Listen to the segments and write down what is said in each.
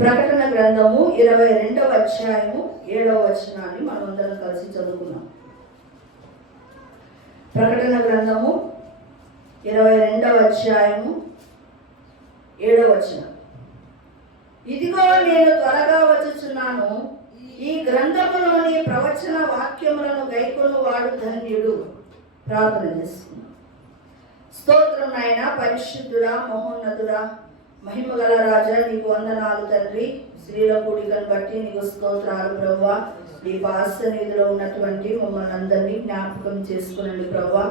ప్రకటన గ్రంథము 22వ అధ్యాయము 7వ వచనాన్ని మనమందరం కలిసి చదువుకున్నాం. ప్రకటన గ్రంథము 22వ అధ్యాయము 7వ వచనం. ఇదిగో నేను త్వరగా వచ్చుచున్నాను, ఈ గ్రంథములోని ప్రవచన వాక్యములను గైకొను వాడు ధన్యుడు. ప్రార్థన చేసుకున్నాం. స్తోత్రం నాయన, పరిశుద్ధుడా, మహోన్నతుడా, మహిమగల రాజా, నీకు వందనాలు తండ్రి. స్త్రీల కూడికను బట్టి నీకు స్తోత్రాలు ప్రభువా. ఈ పాసన్నిధిలో ఉన్నటువంటి మమ్మల్ని అందరినీ జ్ఞాపకం చేసుకునండి ప్రభువా.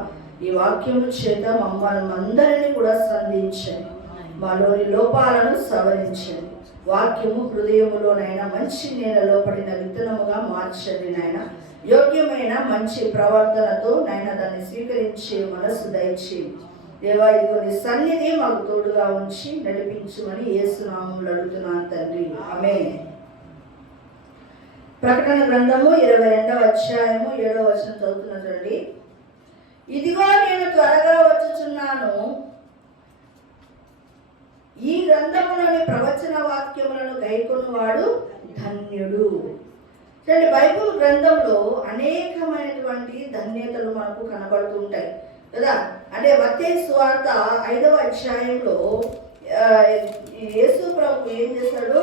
ఈ వాక్యము చేత మమ్మల్ని అందరినీ కూడా సంధించండి, మాలోని లోపాలను సవరించండి. వాక్యము హృదయములోనైనా మంచి నేలలో పడిన విత్తనముగా మార్చండి నాయన. యోగ్యమైన మంచి ప్రవర్తనతో నాయన దాన్ని స్వీకరించే మనసు దయచేయండి దేవా. ఇదిగో నీ సన్నిధి మాకు తోడుగా ఉంచి నడిపించుమని యేసు నామములో అడుగుతున్నాను తండ్రి, ఆమేన్. ప్రకటన గ్రంథము 22వ అధ్యాయము 7వ వచనం చదువుతున్నా చూడండి. ఇదిగో నేను త్వరగా వచ్చుచున్నాను, ఈ గ్రంథములోని ప్రవచన వాక్యములను గైకొను వాడు ధన్యుడు. చూడండి, బైబిల్ గ్రంథంలో అనేకమైనటువంటి ధన్యతలు మనకు కనబడుతూ ఉంటాయి కదా. అంటే మత్తయి సువార్త 5వ అధ్యాయంలో యేసు ప్రభు ఏం చేశాడు?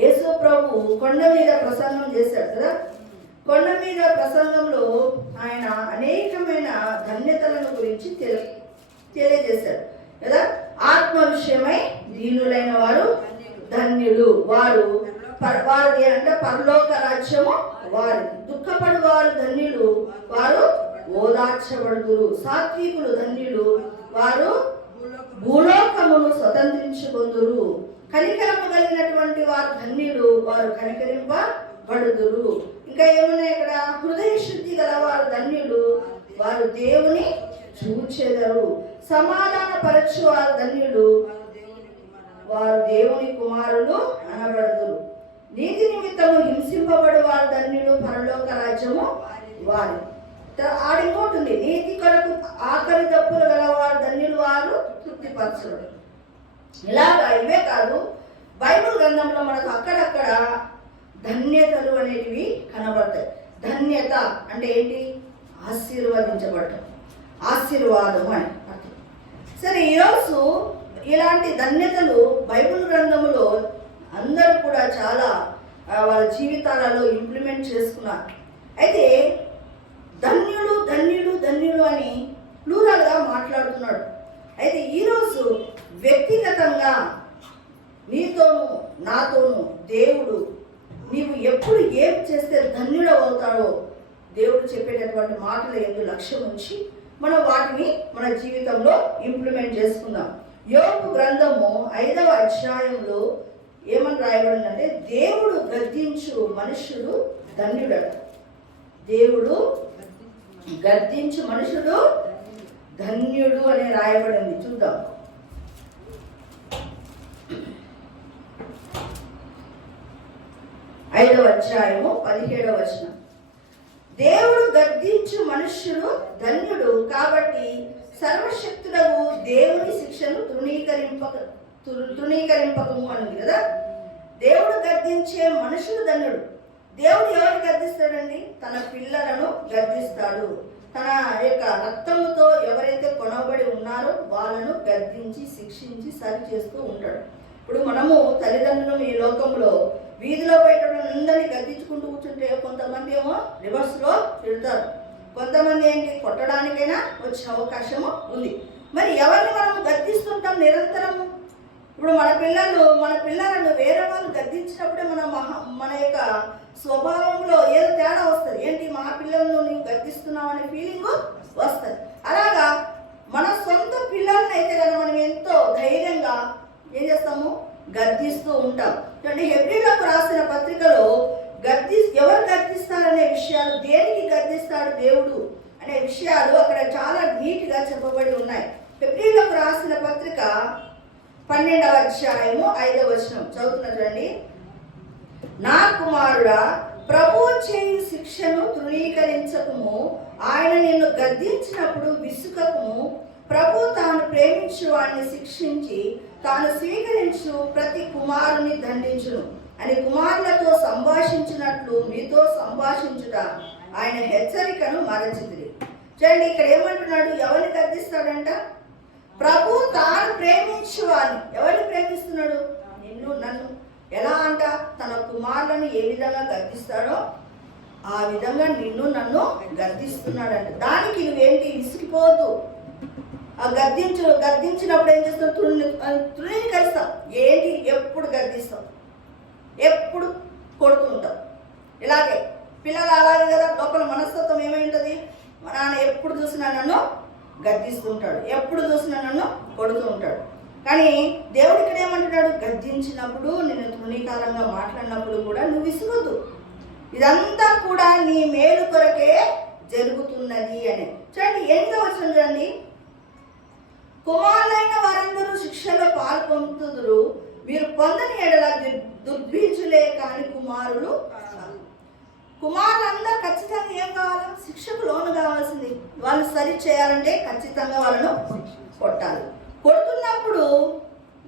యేసు ప్రభు కొండ మీద ప్రసంగం చేశాడు కదా. కొండ మీద ప్రసంగంలో ఆయన అనేకమైన ధన్యతలను గురించి తెలియజేశాడు కదా. ఆత్మ విషయమై దీనులైన వారు ధన్యులు, వారు వారిది అంటే పరలోక రాజ్యము వారి. దుఃఖపడు వారు ధన్యులు, వారు ఓదార్చబడుదురు. సాత్వికులు ధన్యులు, వారు భూలోకమును స్వతంత్రించుకొందురు. కనికరము కలిగినటువంటి వారు ధన్యులు, వారు కనికరింపబడుదురు. ఇంకా ఏమున్నాయి ఇక్కడ? హృదయ శుద్ధి గల వారు ధన్యులు, వారు దేవుని చూచెదరు. సమాధాన పరచు వారు ధన్యులు, వారు దేవుని కుమారులు అనబడుదురు. నీతి నిమిత్తము హింసింపబడు వారు ధన్యులు, పరలోక రాజ్యము వారి. ఆడింకోటుంది, నీతి కొరకు ఆకలి దప్పులు గలవారు ధన్యులు, వారు తృప్తిపరచరు. ఇలాగా ఇవే కాదు, బైబిల్ గ్రంథంలో మనకు అక్కడక్కడ ధన్యతలు అనేటివి కనబడతాయి. ధన్యత అంటే ఏంటి? ఆశీర్వదించబడటం, ఆశీర్వాదం అని అర్థం. సరే, ఈరోజు ఇలాంటి ధన్యతలు బైబిల్ గ్రంథంలో అందరూ కూడా చాలా వాళ్ళ జీవితాలలో ఇంప్లిమెంట్ చేసుకున్నారు. అయితే ధన్యుడు ధన్యుడు ధన్యుడు అని ప్లూరల్గా మాట్లాడుతున్నాడు. అయితే ఈరోజు వ్యక్తిగతంగా నీతోనూ నాతోనూ దేవుడు నీవు ఎప్పుడు ఏం చేస్తే ధన్యుడు అవుతాడో దేవుడు చెప్పేటటువంటి మాటలు ఎందు లక్ష్యం ఉంచి మనం వాటిని మన జీవితంలో ఇంప్లిమెంట్ చేసుకుందాం. యోబు గ్రంథము 5వ అధ్యాయంలో ఏమని రాయబడిందంటే, దేవుడు గద్దించు మనుష్యుడు ధన్యుడట. దేవుడు గద్దించు మనుషుడు ధన్యుడు అని రాయబడింది. చూద్దాం. ఐదవ అధ్యాయము 17వ వచనం. దేవుడు గద్దించు మనుష్యుడు ధన్యుడు, కాబట్టి సర్వశక్తుడగు దేవుని శిక్షను తృణీకరింపకము అన్నది కదా. దేవుడు గద్దించే మనుషుడు ధన్యుడు. దేవుడు ఎవరిని గద్దిస్తాడండి? తన పిల్లలను గద్దిస్తాడు. తన యొక్క రక్తముతో ఎవరైతే కొనబడి ఉన్నారో వాళ్ళను గద్దించి శిక్షించి సరి చేస్తూ ఉంటాడు. ఇప్పుడు మనము తల్లిదండ్రులు ఈ లోకంలో వీధిలో బయట అందరినీ గద్దించుకుంటూ కూర్చుంటే కొంతమంది ఏమో రివర్స్లో తిడతారు, కొంతమంది ఏంటి కొట్టడానికైనా వచ్చే అవకాశము ఉంది. మరి ఎవరిని మనము గద్దిస్తుంటాం నిరంతరము? ఇప్పుడు మన పిల్లలను వేరే వాళ్ళు గద్దించినప్పుడే మన యొక్క స్వభావంలో ఏదో తేడా వస్తుంది. ఏంటి, మా పిల్లలను నీవు గద్దిస్తున్నావు అనే ఫీలింగ్ వస్తుంది. అలాగా మన సొంత పిల్లల్ని అయితే కదా మనం ఎంతో ధైర్యంగా ఏం చేస్తాము? గద్దిస్తూ ఉంటాం. అంటే హెబ్రీలకు రాసిన పత్రికలో ఎవరు గద్దిస్తారనే విషయాలు, దేనికి గద్దిస్తాడు దేవుడు అనే విషయాలు అక్కడ చాలా నీట్గా చెప్పబడి ఉన్నాయి. హెబ్రీలకు రాసిన పత్రిక 12వ అధ్యాయము 5వ వచనం చదువుతున్నా చూడండి. నా కుమారుడా, ప్రభువు చేయు శిక్షను తృణీకరించకము, ఆయన నిన్ను గద్దించినప్పుడు విసుకకము. ప్రభు తాను ప్రేమించు వాడిని శిక్షించి తాను స్వీకరించు ప్రతి కుమారుని దండించును అని కుమారులతో సంభాషించినట్లు మీతో సంభాషించుట ఆయన హెచ్చరికను మరచితిరి. చూడండి, ఇక్కడ ఏమంటున్నాడు? ఎవరిని గద్దిస్తాడంట? ప్రభు తాను ప్రేమించు వారిని. ఎవరిని ప్రేమిస్తున్నాడు? నిన్ను నన్ను. ఎలా అంట? తన కుమారులను ఏ విధంగా గద్దిస్తాడో ఆ విధంగా నిన్ను నన్ను గద్దిస్తున్నాడంట. దానికి నువ్వేంటి విసిగిపోవద్దు. ఆ గద్దించినప్పుడు ఏం చేస్తావు? తృణీకరిస్తావు. ఏంటి? ఎప్పుడు గద్దిస్తావు, ఎప్పుడు కొడుతుంటావు. ఇలాగే పిల్లలు అలాగే కదా, లోపల మనస్తత్వం ఏమై ఉంటుంది? మా నాన్న ఎప్పుడు చూసినా నన్ను గద్దిస్తుంటాడు, ఎప్పుడు చూసినా నన్ను కొడుతూ ఉంటాడు. కానీ దేవుడు ఇక్కడ ఏమంటున్నాడు? గద్దించినప్పుడు, నేను తృణీకారంగా మాట్లాడినప్పుడు కూడా నువ్వు విసుగొద్దు. ఇదంతా కూడా నీ మేలు కొరకే జరుగుతున్నది అని. చూడండి, 8వ వచనం చూడండి. కుమారులైన వారందరూ శిక్షలో పాల్పొందుదురు, మీరు పొందని ఎడల దుర్బీజులే కాని కుమారులు. కుమారులందరూ ఖచ్చితంగా ఏం కావాలి? శిక్షకు లోను కావాల్సింది. వాళ్ళు సరి చేయాలంటే ఖచ్చితంగా వాళ్ళను కొట్టాలి. కొడుతున్నప్పుడు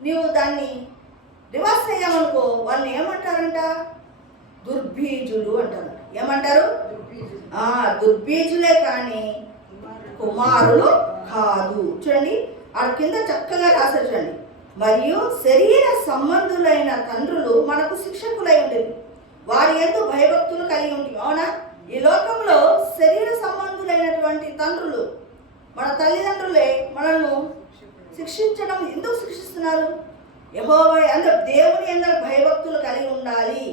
నీవు దాన్ని రివర్స్ అయ్యామనుకో, వాళ్ళని ఏమంటారంట? దుర్బీజులు అంటారు. ఏమంటారు? దుర్బీజులే కానీ కుమారులు కాదు. చూడండి, ఆ కింద చక్కగా రాశారు చూడండి. మరియు శరీర సంబంధులైన తండ్రులు మనకు శిక్షకులై ఉండేది, వారి యందు భయభక్తులు కలిగి ఉంటుంది. అవునా? ఈ లోకంలో శరీర సంబంధులైనటువంటి తండ్రులు, మన తల్లిదండ్రులే మనల్ని శిక్షించడం. ఎందుకు శిక్షిస్తున్నారు? యెహోవా అందరూ దేవుని అందరూ భయభక్తులు కలిగి ఉండాలి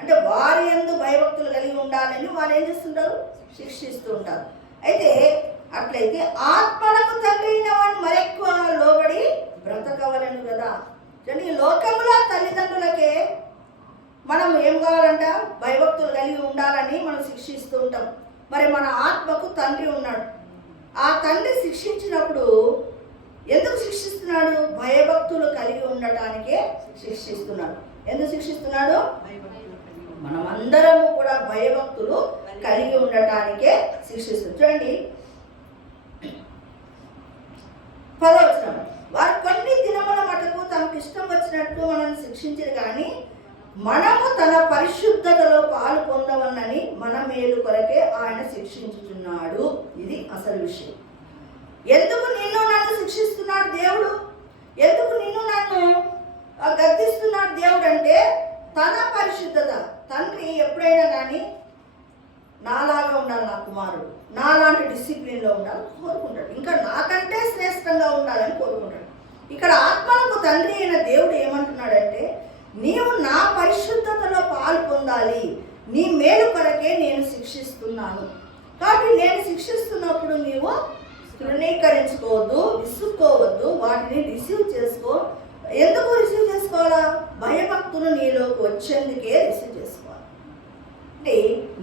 అంటే, వారి యందు భయభక్తులు కలిగి ఉండాలని వారు ఏం చేస్తుంటారు? శిక్షిస్తూ ఉంటారు. అయితే అట్లయితే ఆత్మలకు తండ్రి అయిన వాడిని మరెక్కువ లోబడి బ్రతకవలను కదా. ఈ లోకంలో తల్లిదండ్రులకే మనం ఏం కావాలంట? భయభక్తులు కలిగి ఉండాలని మనం శిక్షిస్తూ ఉంటాం. మరి మన ఆత్మకు తండ్రి ఉన్నాడు. ఆ తండ్రి శిక్షించినప్పుడు ఎందుకు శిక్షిస్తున్నాడు? భయభక్తులు కలిగి ఉండటానికే శిక్షిస్తున్నాడు. ఎందుకు శిక్షిస్తున్నాడు? మనమందరము కూడా భయభక్తులు కలిగి ఉండటానికే శిక్షిస్తున్నాడు. చూడండి, 10వ వచనం. వారు కొన్ని దినముల మటుకు తమకు ఇష్టం వచ్చినట్టు మనల్ని శిక్షించరు, కానీ మనము తన పరిశుద్ధతలో పాలు పొందవన్నని మన మేలు కొరకే ఆయన శిక్షించుచున్నాడు. ఇది అసలు విషయం. ఎందుకు నిన్ను నన్ను శిక్షిస్తున్నాడు దేవుడు? ఎందుకు నిన్ను నన్ను గద్దిస్తున్నాడు దేవుడు అంటే, తన పరిశుద్ధత. తండ్రి ఎప్పుడైనా కానీ నాలాగా ఉండాలి నా కుమారుడు, నాలాంటి డిసిప్లిన్లో ఉండాలని కోరుకుంటాడు. ఇంకా నాకంటే శ్రేష్టంగా ఉండాలని కోరుకుంటాడు. ఇక్కడ ఆత్మలకు తండ్రి అయిన దేవుడు ఏమంటున్నాడంటే, నీవు నా పరిశుద్ధతలో పాలు పొందాలి, నీ మేలు కొరకే నేను శిక్షిస్తున్నాను. కాబట్టి నేను శిక్షిస్తున్నప్పుడు నీవు తృణీకరించుకోవద్దు, విసుక్కోవద్దు, వాటిని రిసీవ్ చేసుకో. ఎందుకు రిసీవ్ చేసుకోవాలా? భయభక్తులు నీలోకి వచ్చేందుకే రిసీవ్ చేసుకోవాలి. అంటే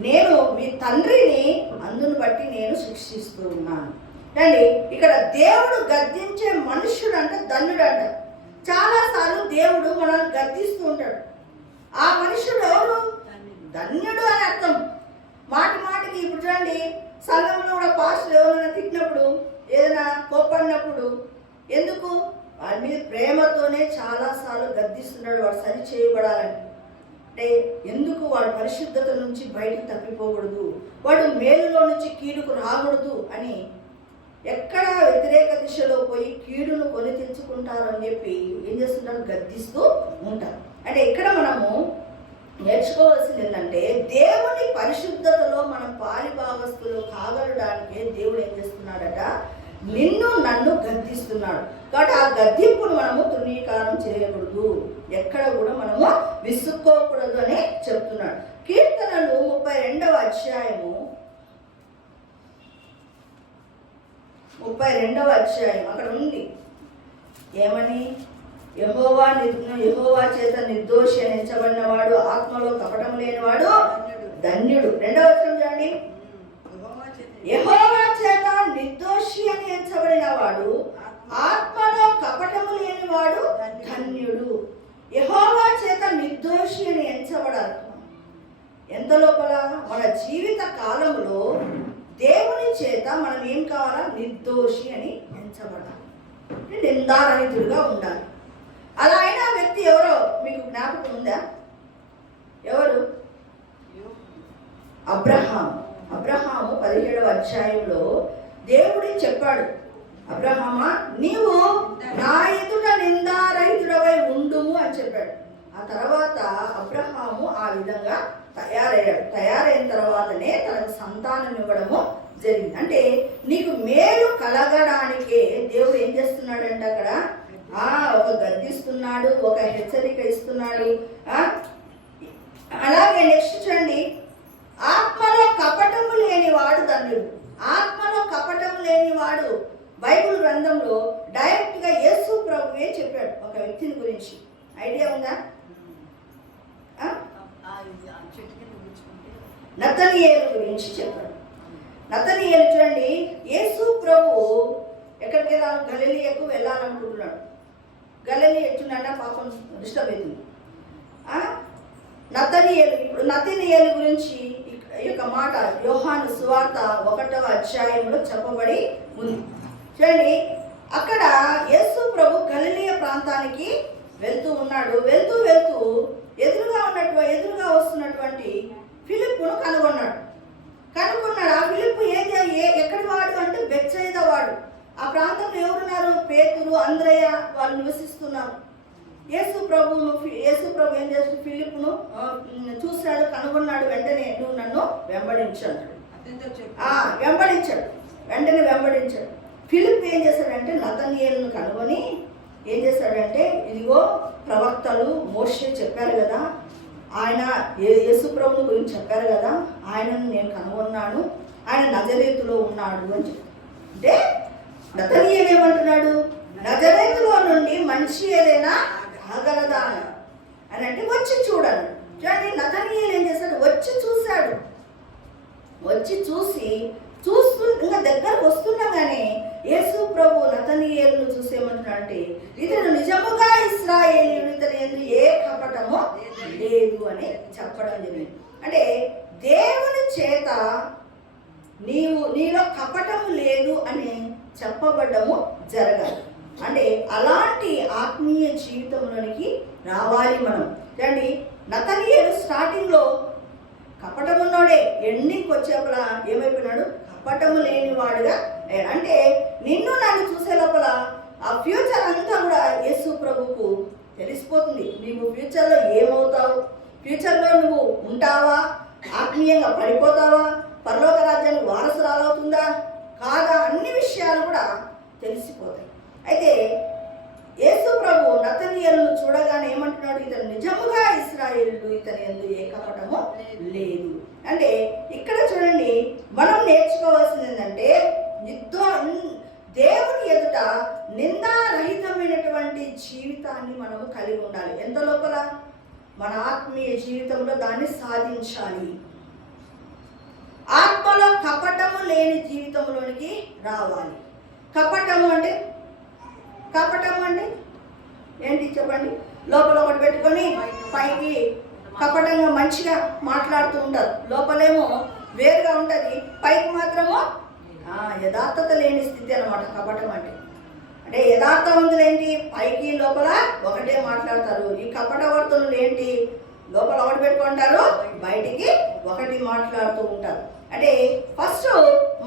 నేను మీ తండ్రిని, అందును బట్టి నేను శిక్షిస్తూ ఉన్నాను. రండి, ఇక్కడ దేవుడు గద్దించే మనుష్యుడు అంటే ధన్యుడు అంట. చాలాసార్లు దేవుడు మనల్ని గద్దిస్తూ ఉంటాడు. ఆ మనుష్యుడు ఎవరు? ధన్యుడు అని అర్థం. మాటి మాటికి ఇప్పుడు చూడండి, సంఘంలో కూడా పాస్టర్ ఎవరైనా తిట్టినప్పుడు, ఏదైనా కోపడినప్పుడు, ఎందుకు? వాడి మీద ప్రేమతోనే చాలాసార్లు గద్దిస్తున్నాడు, వాడు సరి చేయబడాలని. అంటే ఎందుకు? వాడు పరిశుద్ధత నుంచి బయటికి తప్పిపోకూడదు, వాడు మేలులో నుంచి కీడుకు రాకూడదు అని. ఎక్కడ వ్యతిరేక దిశలో పోయి కీడును కొని తెచ్చుకుంటారు అని చెప్పి ఏం చేస్తుంటారు? గద్దిస్తూ ఉంటారు. అంటే ఇక్కడ మనము నేర్చుకోవాల్సింది ఏంటంటే, దేవుని పరిశుద్ధతలో మనం పాలిభాగస్తులు కాగలడానికే దేవుడు ఏం చేస్తున్నాడట? నిన్ను నన్ను గద్దిస్తున్నాడు. కాబట్టి ఆ గద్దింపును మనము తృణీకారం చేయకూడదు, ఎక్కడ కూడా మనము విసుక్కోకూడదు అని చెప్తున్నాడు. కీర్తనలు 32వ అధ్యాయము 32వ అధ్యాయం అక్కడ ఉంది. ఏమని? యెహోవా చేత నిర్దోషి అని ఎంచబడినవాడు, ఆత్మలో కపటం లేనివాడు ధన్యుడు. 2వ వచనం చూడండి. యెహోవా చేత నిర్దోషి అని ఎంచబడిన వాడు, ఆత్మలో కపటము లేనివాడు ధన్యుడు. యెహోవా చేత నిర్దోషి అని ఎంచబడాలి. ఎంత లోపల మన జీవిత కాలంలో దేవుని చేత మనం ఏం కావాలా? నిర్దోషి అని ఎంచబడాలి, నిందారహితుడిగా ఉండాలి. అలా అయిన వ్యక్తి ఎవరో మీకు జ్ఞాపకం ఉందా? ఎవరు? అబ్రహాము. 17వ అధ్యాయంలో దేవుడే చెప్పాడు, అబ్రహామా నీవు నా ఎదుట నిందారహితుడవై ఉండుము అని చెప్పాడు. ఆ తర్వాత అబ్రహాము ఆ విధంగా తయారయ్యాడు. తయారైన తర్వాతనే తనకు సంతానం ఇవ్వడము జరిగింది. అంటే నీకు మేలు కలగడానికే దేవుడు ఏం చేస్తున్నాడంటే అక్కడ ఒక గద్దిస్తున్నాడు, ఒక హెచ్చరిక ఇస్తున్నాడు. అలాగే నెక్స్ట్ చూడండి, ఆత్మలో కపటము లేనివాడు ధన్యుడు. ఆత్మలో కపటము లేనివాడు బైబిల్ గ్రంథంలో డైరెక్ట్ గా యేసు ప్రభువే చెప్పాడు ఒక వ్యక్తిని గురించి. ఐడియా ఉందా? నతనీయేలు గురించి చెప్పాడు. నతనీయేలు చూడండి, యేసు ప్రభు ఎక్కడికి వెళ్ళాలి? గలిలయకు వెళ్ళాలనుకుంటున్నాడు. గలిలయ ఎట్లుందంటే పాపం డిస్టర్బ్ అవుతుంది. నతనీయేలు, ఇప్పుడు నతనీయేలు గురించి ఈ యొక్క మాట యోహాను సువార్త 1వ అధ్యాయంలో చెప్పబడి ఉంది. చూడండి, అక్కడ యేసు ప్రభు గలిలయ ప్రాంతానికి వెళ్తూ ఉన్నాడు. వెళ్తూ వెళ్తూ ఎదురుగా వస్తున్నటువంటి ఫిలిప్పును కనుగొన్నాడు. ఆ ఫిలిప్పు ఎక్కడి వాడు అంటే బెత్సయిదా వాడు. ఆ ప్రాంతంలో ఎవరున్నారు? పేతురు, అంద్రయ్య వాళ్ళు నివసిస్తున్నారు. యేసు ప్రభు ఏం చేస్తూ ఫిలిప్పును చూశాడు, కనుగొన్నాడు. వెంటనే నువ్వు నన్ను వెంబడించాడు. వెంటనే వెంబడించాడు. ఫిలిప్ ఏం చేశాడంటే నతనీయేలును కనుగొని ఏం చేశాడంటే, ఇదిగో ప్రవక్తలు మోషే చెప్పారు కదా, ఆయన యేసు ప్రభువు గురించి చెప్పారు కదా, ఆయనను నేను కనుగొన్నాను, ఆయన నజరేతులో ఉన్నాడు అని చెప్పి. అంటే నతనీయేలు ఏమంటున్నాడు? నజరేతులో నుండి మంచి ఏదైనా రాగలదా అని అంటే వచ్చి చూడాలి. చూడండి, నతనీయేలు ఏం చేశాడు? వచ్చి చూశాడు. వచ్చి చూస్తూ ఇంకా దగ్గరకు వస్తుండగానే యేసు ప్రభు నతనీయేలును చూసేమంటున్నాడు అంటే, ఇతడు నిజముగా ఇశ్రాయేలీయుడు, ఇతడు ఏ కపటమో లేదు అని చెప్పడం జరిగింది. అంటే దేవుని చేత నీలో కపటము లేదు అని చెప్పబడ్డము జరగాలి. అంటే అలాంటి ఆత్మీయ జీవితంలోనికి రావాలి మనం. చూడండి, నతనీయేలు స్టార్టింగ్లో కపటమున్నోడే, ఎండింగ్కి వచ్చేపల ఏమైపోయినాడు? కపటము లేనివాడుగా. అంటే నిన్ను నన్ను చూసే లోపల ఆ ఫ్యూచర్ అంతా కూడా యేసు ప్రభువుకు తెలిసిపోతుంది. నీవు ఫ్యూచర్లో ఏమవుతావు, ఫ్యూచర్లో నువ్వు ఉంటావా, ఆత్మీయంగా పడిపోతావా, పరలోక రాజ్యానికి వారసురాలవుతుందా కాదా, అన్ని విషయాలు కూడా తెలిసిపోతాయి. అయితే యేసు ప్రభు నతనీయేలును చూడగానే ఏమంటున్నాడు? ఇతను నిజముగా ఇశ్రాయేలుడు, ఇతని యందు ఏ కపటము లేదు. అంటే ఇక్కడ చూడండి, మనం నేర్చుకోవాల్సింది ఏంటంటే, దేవుని ఎదుట నిందారహితమైనటువంటి జీవితాన్ని మనము కలిగి ఉండాలి. ఎంత లోపల? మన ఆత్మీయ జీవితంలో దాన్ని సాధించాలి. ఆత్మలో కపటము లేని జీవితంలోనికి రావాలి. కపటము అంటే ఏంటి చెప్పండి? లోపల ఒకటి పెట్టుకొని పైకి కపటంగా మంచిగా మాట్లాడుతూ ఉంటారు. లోపలేమో వేరుగా ఉంటుంది, పైకి మాత్రమో యథార్థత లేని స్థితి అన్నమాట కపటం అంటే. అంటే యథార్థవంతులు ఏంటి? పైకి లోపల ఒకటే మాట్లాడతారు. ఈ కపటవర్తనులు ఏంటి? లోపల ఒకటి పెట్టుకుంటారు, బయటికి ఒకటి మాట్లాడుతూ ఉంటారు. అంటే ఫస్ట్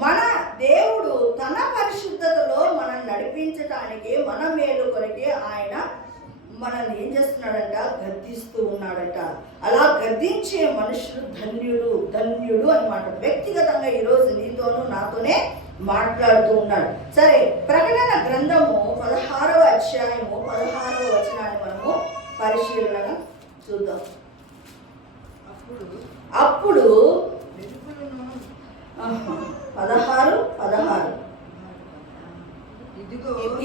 మన దేవుడు తన పరిశుద్ధతలో మనం నడిపించటానికి, మన మేలు కొరకే ఆయన మనల్ని ఏం చేస్తున్నాడంట? గద్దిస్తూ ఉన్నాడంట. అలా గద్దించే మనుషులు ధన్యుడు అనమాట. వ్యక్తిగతంగా ఈరోజు నీతోనూ నాతోనే మాట్లాడుతూ ఉన్నాడు. సరే, ప్రకటన గ్రంథము 16వ అధ్యాయము 16వ వచనాన్ని మనము పరిశీలనగా చూద్దాం. అప్పుడు 16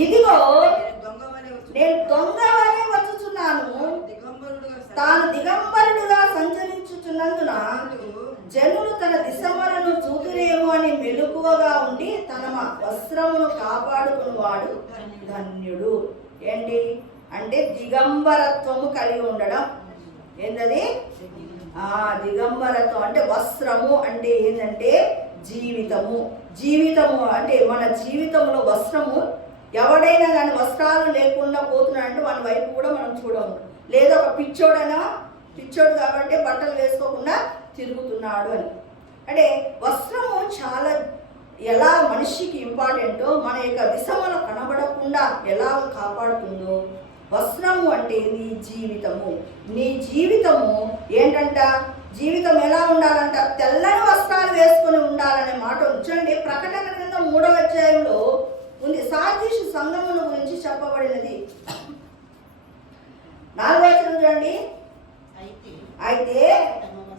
ఇదిగో నేను దొంగ వలె వచ్చుచున్నాను, తాను దిగంబరుడుగా సంచరించుచున్నందున జనులు తన దిశమలను చూతురేమో అని మెలకువగా ఉండి తన వస్త్రమును కాపాడుకునేవాడు ధన్యుడు. ఏంటి అంటే దిగంబరత్వము కలిగి ఉండడం. ఏంటది? దిగంబరత్వం అంటే వస్త్రము అంటే ఏంటంటే జీవితము అంటే మన జీవితంలో వస్త్రము ఎవడైనా కానీ వస్త్రాలు లేకుండా పోతున్నాడంటే వాని వైపు కూడా మనం చూడము. లేదా ఒక పిచ్చోడు కాబట్టి బట్టలు వేసుకోకుండా తిరుగుతున్నాడు అని. అంటే వస్త్రము చాలా ఎలా మనిషికి ఇంపార్టెంటో, మన యొక్క విషమలు కనబడకుండా ఎలా కాపాడుతుందో, వస్త్రము అంటే నీ జీవితము. నీ జీవితము ఏంటంట, జీవితం ఎలా ఉండాలంట, తెల్లని వస్త్రాలు వేసుకొని ఉండాలనే మాట చూడండి. ప్రకటన గ్రంథం 3వ అధ్యాయంలో ఉంది. సార్దీసు సంఘముల గురించి చెప్పబడినది. 4వ వచనం చూడండి. అయితే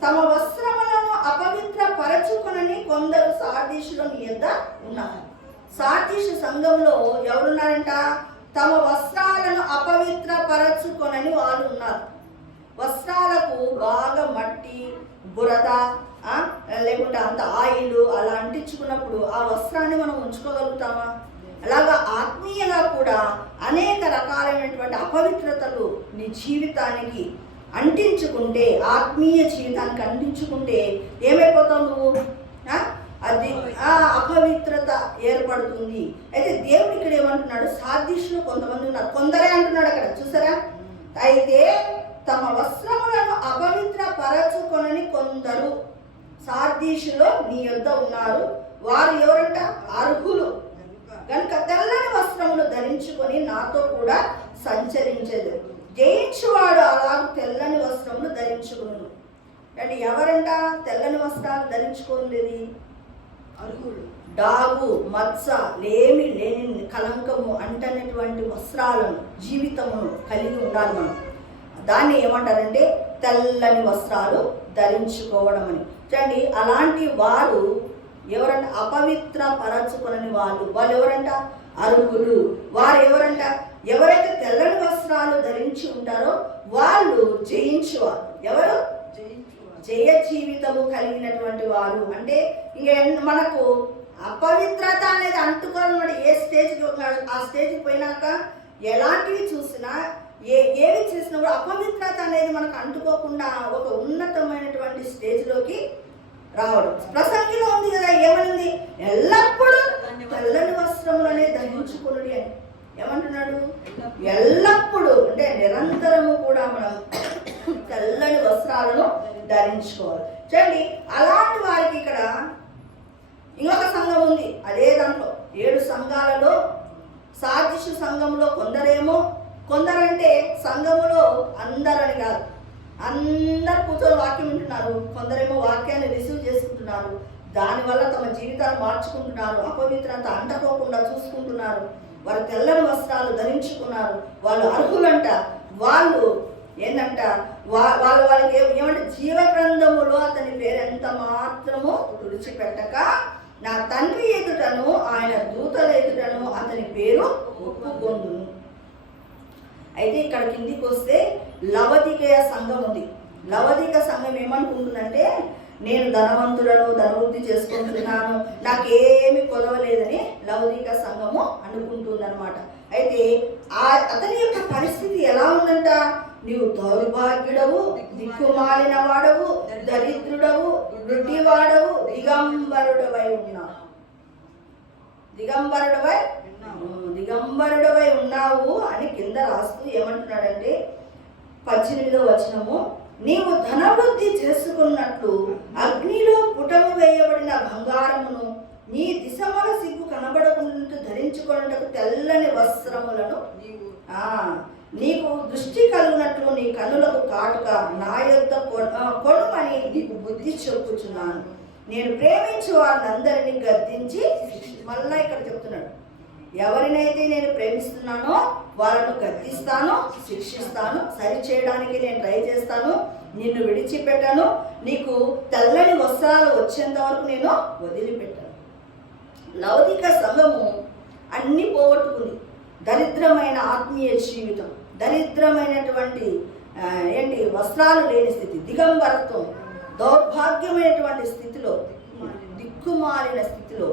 తమ వస్త్రములను అపవిత్ర పరచుకొనని కొందరు సార్దీసులో నీ యొద్ద ఉన్నారు. సార్దీసు సంఘంలో ఎవరున్నారంట, తమ వస్త్రాలను అపవిత్ర పరచుకొనని వాళ్ళు ఉన్నారు. వస్త్రాలకు బాగా మట్టి, బురద, లేకుంటే అంత ఆయిల్ అలా అంటించుకున్నప్పుడు ఆ వస్త్రాన్ని మనం ఉంచుకోగలుగుతామా? అలాగా ఆత్మీయంగా కూడా అనేక రకాలైనటువంటి అపవిత్రతలు నీ జీవితానికి అంటించుకుంటే, ఆత్మీయ జీవితానికి అంటించుకుంటే ఏమైపోతావు నువ్వు? అది అపవిత్రత ఏర్పడుతుంది. అయితే దేవుడు ఇక్కడ ఏమంటున్నాడు, సార్దీసులో కొంతమంది ఉన్నారు, కొందరే అంటున్నాడు అక్కడ చూసారా. అయితే తమ వస్త్రములను అపవిత్ర పరచుకొనని కొందరు సార్దీసులో నీ యొద్ద ఉన్నారు. వారు ఎవరంట, అర్హులు కనుక తెల్లని వస్త్రములు ధరించుకొని నాతో కూడా సంచరించేది. జయించువాడు అలాగ తెల్లని వస్త్రములు ధరించుకును. అంటే ఎవరంట తెల్లని వస్త్రాలు ధరించుకోలేదు? అర్హులు. డాగు మత్స లేమి లేని కలంకము అంటనటువంటి వస్త్రాలను, జీవితమును కలిగి ఉండాలి మనం. దాన్ని ఏమంటారంటే తెల్లని వస్త్రాలు ధరించుకోవడం అని. చూడండి, అలాంటి వారు ఎవరంట, అపవిత్ర పరచుకొనని వాళ్ళు ఎవరంట, అర్హులు. వారు ఎవరంట, ఎవరైతే తెల్లని వస్త్రాలు ధరించి ఉంటారో వాళ్ళు జయించువారు. ఎవరు? జయ జీవితము కలిగినటువంటి వారు. అంటే ఇంక మనకు అపవిత్రత అనేది అంటుకోవాలన్నమాట. ఏ స్టేజ్కి ఆ స్టేజ్కి పోయినాక ఎలాంటివి చూసినా ఏవి చేసినా కూడా అపవిత్రత అనేది మనకు అంటుకోకుండా ఒక ఉన్నతమైనటువంటి స్టేజ్లోకి రావడం. ప్రసంగిలో ఉంది కదా, ఏమనింది, ఎల్లప్పుడూ తెల్లని వస్త్రములనే ధరించుకునుడి అని ఏమంటున్నాడు. ఎల్లప్పుడూ అంటే నిరంతరము కూడా మనం తెల్లని వస్త్రాలను ధరించుకోవాలి. చూడండి, అలాంటి వారికి ఇక్కడ ఇంకొక సంఘం ఉంది. అదే దాంట్లో 7 సంఘాలలో సార్దీసు సంఘంలో కొందరంటే సంఘములో అందరని కాదు, అందరు కూర్చొని వాక్యం వింటున్నారు. కొందరేమో వాక్యాన్ని రిసీవ్ చేసుకుంటున్నారు, దానివల్ల తమ జీవితాలు మార్చుకుంటున్నారు, అపవిత్రత అంటకోకుండా చూసుకుంటున్నారు. వారు తెల్లని వస్త్రాలు ధరించుకున్నారు. వాళ్ళు అర్హులంట. వాళ్ళు ఏంటంట, వాళ్ళకి ఏమంటే జీవ గ్రంథములో అతని పేరు ఎంత మాత్రము తుడిచిపెట్టక నా తండ్రి ఎదుటను ఆయన దూతల ఎదుటను అతని పేరు ఒప్పుకొందును. అయితే ఇక్కడ కిందికి వస్తే లవదికయ సంఘం ఉంది. లవదిక సంఘం ఏమనుకుంటుందంటే, నేను ధనవంతులను ధనవృద్ధి చేసుకుంటున్నాను, నాకేమి కొదవలేదని లవదిక సంఘము అనుకుంటుందన్నమాట. అయితే అతని యొక్క పరిస్థితి ఎలా ఉందంట, నీవు దౌర్భాగ్యుడవు, దిక్కుమాలిన వాడవు, దరిద్రుడవు, గుడ్డివాడవు, దిగంబరుడవై ఉన్నావు. దిగంబరుడవై ఉన్నావు అని కింద రాస్తూ ఏమంటున్నాడంటే 18వ వచనము, నీవు ధనవృద్ధి చేసుకున్నట్లు అగ్నిలో పుటము వేయబడిన బంగారమును నీ దిశముల సిగ్గు కనబడకుండా ధరించుకున్నట్టు తెల్లని వస్త్రములను నీకు దృష్టి కలిగినట్లు నీ కన్నులకు కాటుక నా యొద్ద కొనుమని నీకు బుద్ధి చెప్పుచున్నాను. నేను ప్రేమించే వాళ్ళందరినీ గద్దించి, మళ్ళా ఇక్కడ చెప్తున్నాడు, ఎవరినైతే నేను ప్రేమిస్తున్నానో వాళ్ళను గద్దిస్తాను, శిక్షిస్తాను, సరిచేయడానికి నేను ట్రై చేస్తాను, నిన్ను విడిచిపెట్టాను, నీకు తెల్లని వస్త్రాలు వచ్చేంత వరకు నేను వదిలిపెట్టాను. లౌకిక సంఘము అన్ని పోగొట్టుకుంది. దరిద్రమైన ఆత్మీయ జీవితం, దరిద్రమైనటువంటి వస్త్రాలు లేని స్థితి, దిగంబరత్వం, దౌర్భాగ్యమైనటువంటి స్థితిలో, దిక్కుమాలిన స్థితిలో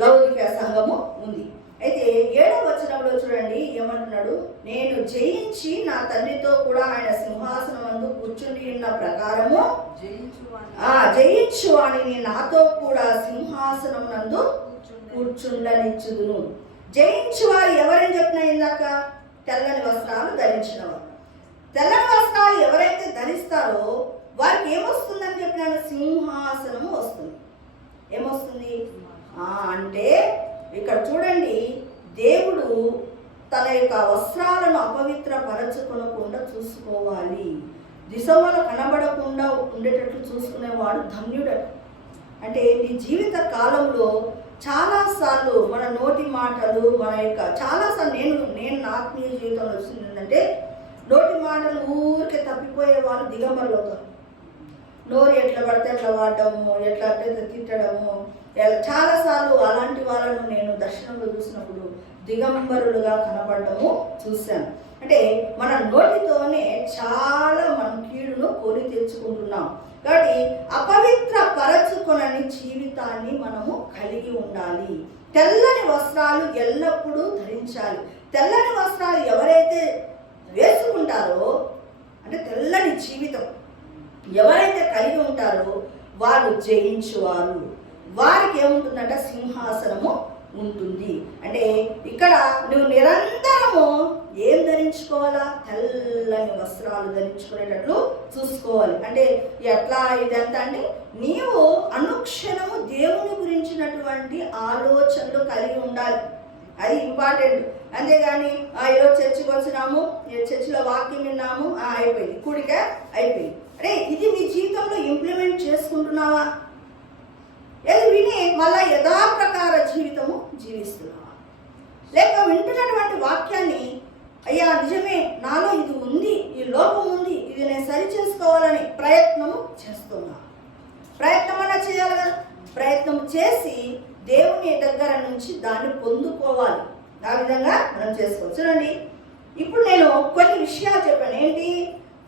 లౌకిక సంఘము ఉంది. అయితే 7వ వచనంలో చూడండి ఏమంటున్నాడు, నేను జయించి నా తండ్రితో కూడా ఆయన సింహాసనమందు కూర్చుండి ఉన్న ప్రకారము జయించువాణిని నాతో కూడా సింహాసనం నందు కూర్చుండనిచ్చుదును. జయించువారు ఎవరని చెప్పినా ఇందాక తెల్లని వస్త్రాలు ధరించినవారు. తెల్లని వస్త్రాలు ఎవరైతే ధరిస్తారో వారికి ఏమొస్తుందని చెప్పినాను? సింహాసనము వస్తుంది. ఏమొస్తుంది అంటే ఇక్కడ చూడండి, దేవుడు తన యొక్క వస్త్రాలను అపవిత్రపరచుకొనకుండా చూసుకోవాలి. దిశమల కనబడకుండా ఉండేటట్లు చూసుకునేవాడు ధన్యుడట. అంటే నీ జీవిత కాలంలో చాలాసార్లు మన నోటి మాటలు మన యొక్క చాలాసార్లు నేను ఆత్మీయ జీవితంలో వచ్చింది ఏంటంటే, నోటి మాటలు ఊరికే తప్పిపోయే వాళ్ళు దిగంబరులు అవుతారు. నోరు ఎట్లా పడితే ఎట్లా వాడటము, ఎట్లా అంటే తిట్టడము, చాలాసార్లు అలాంటి వాళ్ళను నేను దర్శనంలో చూసినప్పుడు దిగంబరులుగా కనపడము చూశాను. అంటే మన నోటితోనే చాలా మన కీడును కొని తెచ్చుకుంటున్నాం. కాబట్టి అపవిత్ర పరచుకొనని జీవితాన్ని మనము కలిగి ఉండాలి. తెల్లని వస్త్రాలు ఎల్లప్పుడూ ధరించాలి. తెల్లని వస్త్రాలు ఎవరైతే వేసుకుంటారో, అంటే తెల్లని జీవితం ఎవరైతే కలిగి ఉంటారో వాళ్ళు జయించువారు. వారికి ఏముంటుందంట? సింహాసనము ఉంటుంది. అంటే ఇక్కడ నువ్వు నిరంతరము ఏం ధరించుకోవాలా? తెల్లని వస్త్రాలు ధరించుకునేటట్లు చూసుకోవాలి. అంటే ఎట్లా ఇదంతా అంటే, నీవు అనుక్షణము దేవుని గురించినటువంటి ఆలోచనలు కలిగి ఉండాలి. అది ఇంపార్టెంట్. అంతేగాని ఈరోజు చర్చికి వచ్చినాము, చర్చిలో వాక్యం విన్నాము, అయిపోయింది, కూడిక అయిపోయింది. అరే, ఇది నీ జీవితంలో ఇంప్లిమెంట్ చేసుకుంటున్నావా? ఏది విని మళ్ళా యథాప్రకార జీవితము జీవిస్తున్నావా? లేక వింటున్నటువంటి వాక్యాన్ని, అయ్యా నిజమే నాలో ఇది ఉంది, ఈ లోపం ఉంది, ఇది నేను సరి చేసుకోవాలని ప్రయత్నము చేస్తున్నా. ప్రయత్నం అన్నా చేయాలి కదా. ప్రయత్నం చేసి దేవుని దగ్గర నుంచి దాన్ని పొందుకోవాలి. ఆ విధంగా మనం చేసుకోవచ్చు. చూడండి, ఇప్పుడు నేను కొన్ని విషయాలు చెప్పాను. ఏంటి?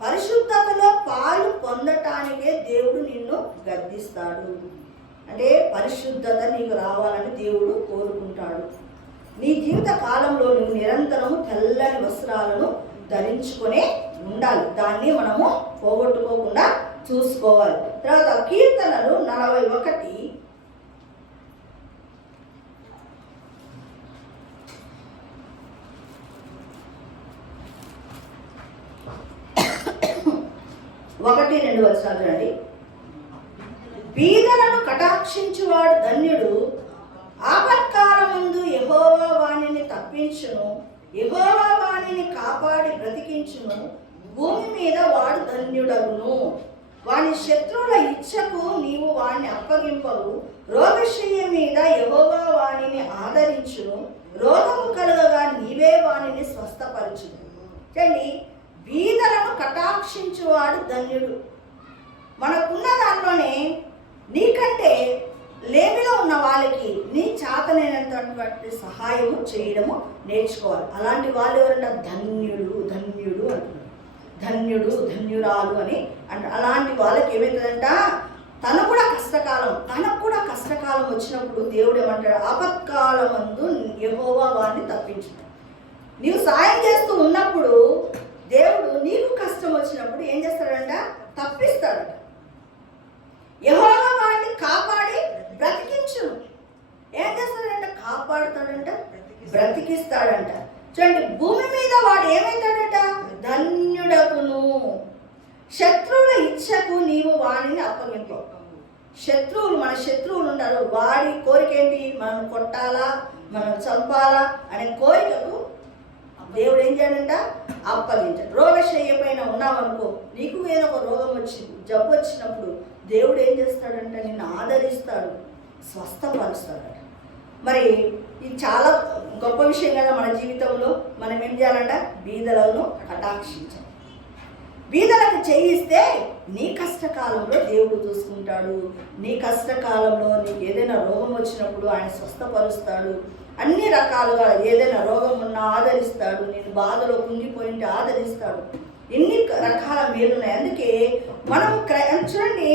పరిశుద్ధతలో పాలు పొందటానికే దేవుడు నిన్ను గద్దిస్తాడు. అంటే పరిశుద్ధత నీకు రావాలని దేవుడు కోరుకుంటాడు. నీ జీవిత కాలంలో నువ్వు నిరంతరము తెల్లని వస్త్రాలను ధరించుకునే ఉండాలి. దాన్ని మనము పోగొట్టుకోకుండా చూసుకోవాలి. తర్వాత కీర్తనలు 41 1-2 వచనాలు చూడండి. బీదలను కటాక్షించువాడు ధన్యుడు, ఆపత్కాలమందు యెహోవా వానిని తప్పించును, యెహోవా వానిని కాపాడి బ్రతికించును, భూమి మీద వాడు ధన్యుడగును. వాని శత్రువుల ఇచ్చకు నీవు వాణ్ణి అప్పగింపవు, రోగశయ్య మీద యెహోవా వానిని ఆదరించును, రోగము కలుగగా నీవే వానిని స్వస్థపరచును. చూడండి, బీదలను కటాక్షించువాడు ధన్యుడు. మనకున్న దాంట్లోనే నీకంటే లేమిలో ఉన్న వాళ్ళకి నీ చేతనైనంతటువంటి సహాయము చేయడము నేర్చుకోవాలి. అలాంటి వాళ్ళు ఎవరంటే ధన్యుడు ధన్యుడు అంటున్నారు. ధన్యుడు ధన్యురాలు అని అంటే అలాంటి వాళ్ళకి ఏమవుతుందంట? తనకు కూడా కష్టకాలం వచ్చినప్పుడు దేవుడు ఏమంటాడు? ఆపత్కాలమందు యెహోవా వారిని తప్పించు. నీవు సాయం చేస్తూ ఉన్నప్పుడు దేవుడు నీకు కష్టం వచ్చినప్పుడు ఏం చేస్తాడంట? తప్పిస్తాడంట. యెహోవా వారిని కాపాడి బ్రతికించును. ఏం చేస్తాడంట? కాపాడుతాడంట, బ్రతికిస్తాడంట. చూడండి, భూమి మీద వాడు ఏమవుతాడంట? ధన్యుడగును. శత్రువుల ఇచ్చకు నీవు వాడిని అప్పగింపవు. మన శత్రువులు ఉంటారు. వాడి కోరిక ఏంటి? మనం కొట్టాలా, మనం చంపాలా అనే కోరికకు దేవుడు ఏం చేయాలంట? అప్పగించాడు. రోగశయ్య పైన ఉన్నామనుకో, నీకు ఏదో ఒక రోగం వచ్చింది, జబ్బు వచ్చినప్పుడు దేవుడు ఏం చేస్తాడంట? నిన్ను ఆదరిస్తాడు, స్వస్థపరుస్తాడట. మరి ఇది చాలా గొప్ప విషయం కదా. మన జీవితంలో మనం ఏం చేయాలంట? బీదలను కటాక్షించాలి. బీదలకు చేయిస్తే నీ కష్టకాలంలో దేవుడు చూసుకుంటాడు. నీ కష్టకాలంలో నీకు ఏదైనా రోగం వచ్చినప్పుడు ఆయన స్వస్థపరుస్తాడు. అన్ని రకాలుగా ఏదైనా రోగం ఉన్నా ఆదరిస్తాడు. నేను బాధలో కుంగిపోయింటే ఆదరిస్తాడు. ఎన్ని రకాల మేలున్నాయి. అందుకే మనం చూడండి,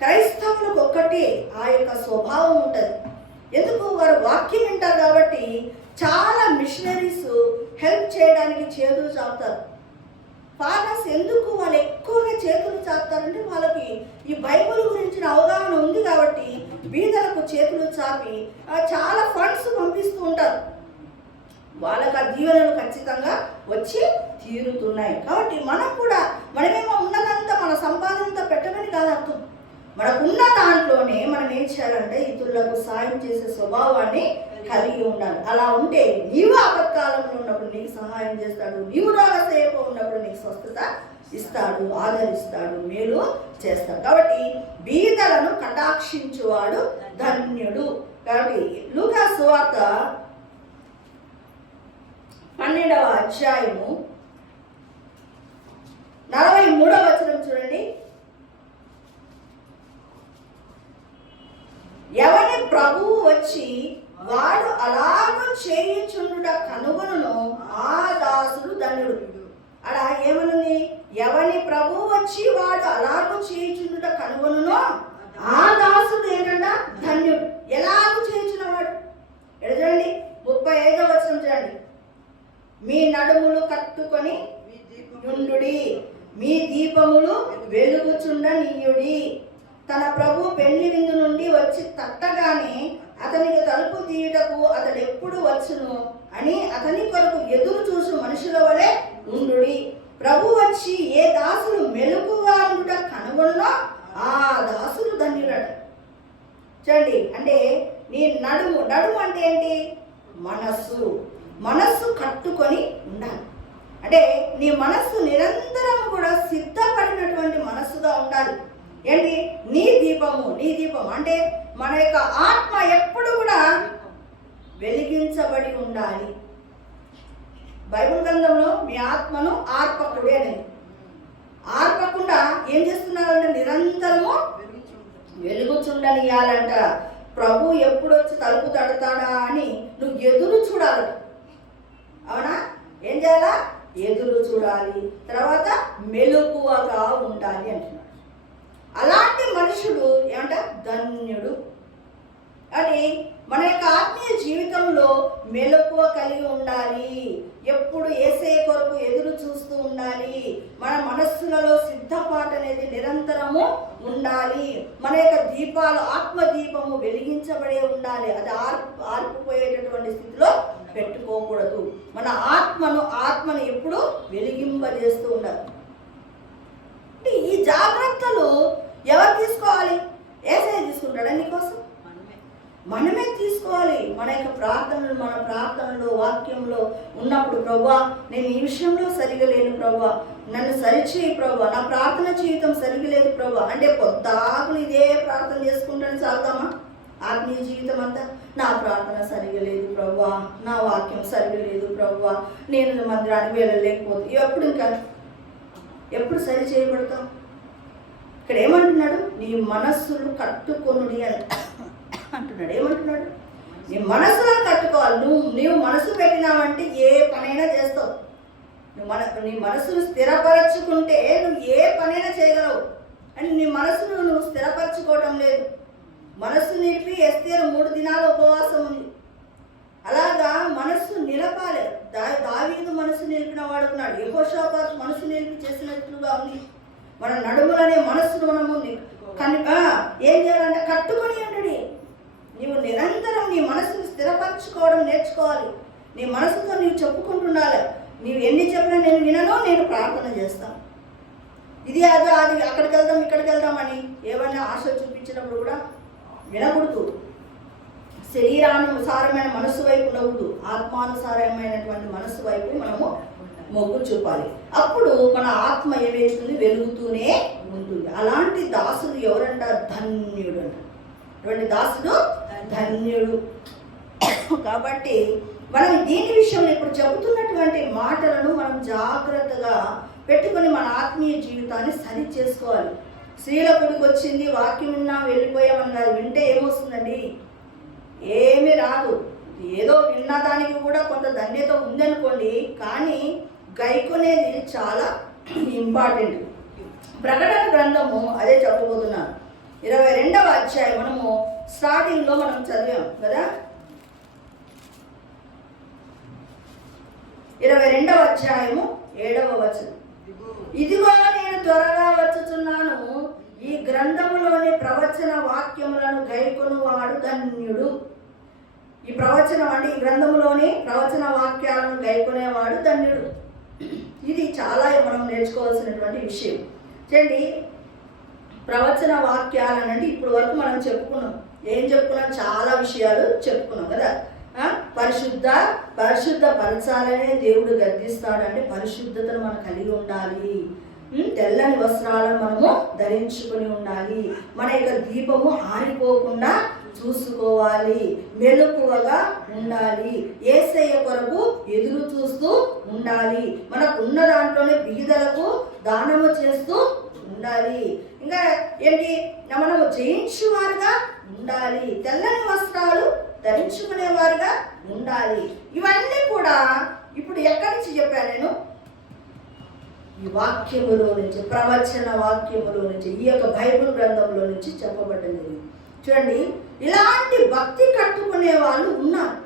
క్రైస్తవులకు ఒక్కటి ఆ యొక్క స్వభావం ఉంటుంది. ఎందుకు? వారు వాక్యం వింటారు కాబట్టి చాలా మిషనరీస్ హెల్ప్ చేయడానికి చేతులు చాపుతారు. ఫాదర్స్ ఎందుకు వాళ్ళు ఎక్కువగా చేతులు చాపుతారంటే వాళ్ళకి ఈ బైబిల్ గురించిన అవగాహన ఉంది కాబట్టి బీదలకు చేతులు చాపి చాలా ఫండ్స్ పంపిస్తూ ఉంటారు. వాళ్ళకి ఆ దీవెనలు ఖచ్చితంగా వచ్చి తీరుతున్నాయి. కాబట్టి మనం కూడా మనమేమో ఉన్నదంతా మన సంపాదనంతా పెట్టమని కాదు అర్థం. మనకున్న దాంట్లోనే మనం ఏం చేయాలంటే ఇతరులకు సాయం చేసే స్వభావాన్ని కలిగి ఉండాలి. అలా ఉంటే నీవు ఆపత్కాలంలో ఉన్నప్పుడు నీకు సహాయం చేస్తాడు, నీవు రోగసేపు ఉన్నప్పుడు నీకు స్వస్థత ఇస్తాడు, ఆదరిస్తాడు, మేలు చేస్తాడు. కాబట్టి బీదలను కటాక్షించువాడు ధన్యుడు. కాబట్టి లూకా సువార్త 12వ అధ్యాయము 43వ వచనం చూడండి. ఎవని ప్రభువు వచ్చి వాడు అలాగూ చేయుచుండుట కనుగొనును ఆ దాసుడు ధన్యుడు. అలా ఏమనుంది? ఎవని ప్రభువు వచ్చి వాడు అలాగూ చేయుచుండుట కనుగొనును ఆ దాసుడు ఏంటంట? ధన్యుడు. ఎలాగూ చేయుచున్నవాడు చూడండి 35వ వచనం చూడండి. మీ నడుములు కట్టుకొని యుండుడి, మీ దీపములు వెలుగుచుండనీయుడి. తన ప్రభు పెళ్లి విందు నుండి వచ్చి తట్టగానే అతనికి తలుపు తీయుటకు అతడు ఎప్పుడు వచ్చును అని అతని కొరకు ఎదురు చూసు మనుషుల వలె ఉండుడి. ప్రభు వచ్చి ఏ దాసులు మెలకుగా ఉండుట కనుగొనో ఆ దాసులు ధన్యుడట. చూడండి, అంటే నీ నడుము అంటే ఏంటి? మనస్సు కట్టుకొని ఉండాలి. అంటే నీ మనస్సు నిరంతరం కూడా సిద్ధపడినటువంటి మనస్సుగా ఉండాలి. ఏంటి? నీ దీపం అంటే మన యొక్క ఆత్మ ఎప్పుడు కూడా వెలిగించబడి ఉండాలి. బైబిల్ గ్రంథంలో మీ ఆత్మను ఆర్పకుడే అనేది. ఆర్పకుండా ఏం చేస్తున్నారంటే నిరంతరము వెలుగుచుండనియాలంట. ప్రభు ఎప్పుడు వచ్చి తలుపు తడతాడా అని నువ్వు ఎదురు చూడాలి. అవునా? ఏం చేయాలా? ఎదురు చూడాలి. తర్వాత మెలకువగా ఉండాలి అంటున్నాడు. అలాంటి మనుషుడు ఏమంట? ధన్యుడు. అని మన యొక్క ఆత్మీయ జీవితంలో మెలకువ కలిగి ఉండాలి. ఎప్పుడు యేసయ్య కొరకు ఎదురు చూస్తూ ఉండాలి. మన మనస్సులలో సిద్ధపాటు అనేది నిరంతరము ఉండాలి. మన యొక్క దీపాలు ఆత్మ దీపము వెలిగించబడే ఉండాలి. అది ఆర్పిపోయేటటువంటి స్థితిలో పెట్టుకోకూడదు. మన ఆత్మను ఎప్పుడు వెలిగింపజేస్తూ ఉండాలి. ఈ జాగ్రత్తలు ఎవరు తీసుకోవాలి? యేసయ్య తీసుకుంటాడా నీకోసం? మనమే తీసుకోవాలి. మన యొక్క మన ప్రార్థనలో వాక్యంలో ఉన్నప్పుడు, ప్రభువా నేను ఈ విషయంలో సరిగా లేను ప్రభువా, నన్ను సరిచేయి ప్రభువా, నా ప్రార్థన జీవితం సరిగా లేదు ప్రభువా అంటే పొద్దాకులు ఇదే ప్రార్థన చేసుకుంటాను సాగుతామా? ఆత్మీయ జీవితం అంతా నా ప్రార్థన సరిగా లేదు ప్రభువా, నా వాక్యం సరిగా లేదు ప్రభువా, నేను మందిరానికి వెళ్ళలేకపోతే ఎప్పుడు సరి చేయబడతాం? ఇక్కడ ఏమంటున్నాడు? నీ మనస్సును కట్టుకొనుడి అని అంటున్నాడు. ఏమంటున్నాడు? నీ మనస్సులను కట్టుకోవాలి. నీవు మనసు పెట్టినావంటే ఏ పనైనా చేస్తావు. నీ మనస్సును స్థిరపరచుకుంటే నువ్వు ఏ పనైనా చేయగలవు. అని నీ మనస్సును నువ్వు స్థిరపరచుకోవడం లేదు. మనస్సు నిలిపి ఎస్తేరు 3 దినాల ఉపవాసం ఉంది. అలాగా మనస్సు నిలపాలి. దావీదు మనస్సు నిలిపిన వాడుకున్నాడు. యెహోషాపాతు మనస్సు నిలిపి చేసినట్లుగా ఉంది. మన నడుములనే మనస్సును మనము కనుక ఏం చేయాలంటే కట్టుకొని అండి. నీవు నిరంతరం నీ మనసును స్థిరపరచుకోవడం నేర్చుకోవాలి. నీ మనసుతో నీవు చెప్పుకుంటుండాలి. నీవు ఎన్ని చెప్పినా నేను వినను, నేను ప్రార్థన చేస్తాను. ఇది అది అక్కడికి వెళ్దాం ఇక్కడికి వెళ్దామని ఏమైనా ఆశ చూపించినప్పుడు కూడా వినకూడదు. శరీరానుసారమైన మనస్సు వైపు ఉండకూడదు. ఆత్మానుసారమైనటువంటి మనస్సు వైపు మనము మొగ్గు చూపాలి. అప్పుడు మన ఆత్మ ఏమేస్తుంది? వెలుగుతూనే ఉంటుంది. అలాంటి దాసుడు ఎవరంట? ధన్యుడు అంట. అటువంటి దాసుడు ధన్యుడు. కాబట్టి మనం దీని విషయంలో ఇప్పుడు చెబుతున్నటువంటి మాటలను మనం జాగ్రత్తగా పెట్టుకొని మన ఆత్మీయ జీవితాన్ని సరి చేసుకోవాలి. స్త్రీల గుడికి వచ్చింది, వాక్యం విన్నా వెళ్ళిపోయామని కాదు. వింటే ఏమొస్తుందండి? ఏమీ రాదు. ఏదో విన్నదానికి కూడా కొంత ధన్యత ఉందనుకోండి, కానీ గైకొనేది చాలా ఇంపార్టెంట్. ప్రకటన గ్రంథము అదే చెప్పబోతున్నాను. 22వ అధ్యాయం మనము స్టార్టింగ్లో మనం చదివాం కదా. 22వ అధ్యాయము 7వ వచనం. ఇదిగో నేను త్వరగా వచ్చుచున్నాను, ఈ గ్రంథములోని ప్రవచన వాక్యములను గైకొనువాడు ధన్యుడు. ఈ ప్రవచనం అంటే ఈ గ్రంథంలోని ప్రవచన వాక్యాలను గైకొనేవాడు ధన్యుడు. ఇది చాలా మనం నేర్చుకోవాల్సినటువంటి విషయం. చూడండి, ప్రవచన వాక్యాలు అంటే ఇప్పుడు వరకు మనం చెప్పుకున్నాం. ఏం చెప్పుకున్నాం? చాలా విషయాలు చెప్పుకున్నాం కదా. పరిశుద్ధ పరచాలనే దేవుడు గద్దిస్తాడు. అంటే పరిశుద్ధతను మనం కలిగి ఉండాలి. తెల్లని వస్త్రాలను మనము ధరించుకొని ఉండాలి. మన యొక్క దీపము ఆరిపోకుండా చూసుకోవాలి. మెలకువగా ఉండాలి. యేసయ్య కొరకు ఎదురు చూస్తూ ఉండాలి. మనకు ఉన్న దాంట్లోనే బీదలకు దానము చేస్తూ ఉండాలి. ఇంకా ఏంటి? మనము జయించువారుగా ఉండాలి. తెల్లని వస్త్రాలు ధరించుకునేవారుగా ఉండాలి. ఇవన్నీ కూడా ఇప్పుడు ఎక్కడి నుంచి చెప్పాను నేను? ఈ వాక్యములో నుంచి, ప్రవచన వాక్యములో నుంచి, ఈ యొక్క బైబిల్ గ్రంథంలో నుంచి చెప్పబడ్డది. చూడండి, ఇలాంటి భక్తి కట్టుకునే వాళ్ళు ఉన్నారు.